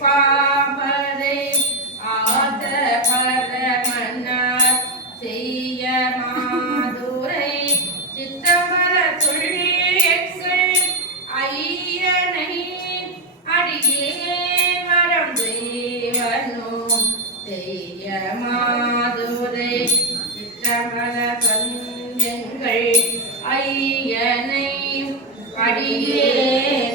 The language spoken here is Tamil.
பாமரை ஆத பரமனார் செய்ய மாதுரை சித்தமல துள்ளியற்கள் ஐயனை அடியே மரம் செய்வனோ செய்ய மாதுரை சித்தமல பஞ்சங்கள் ஐயனை அடியே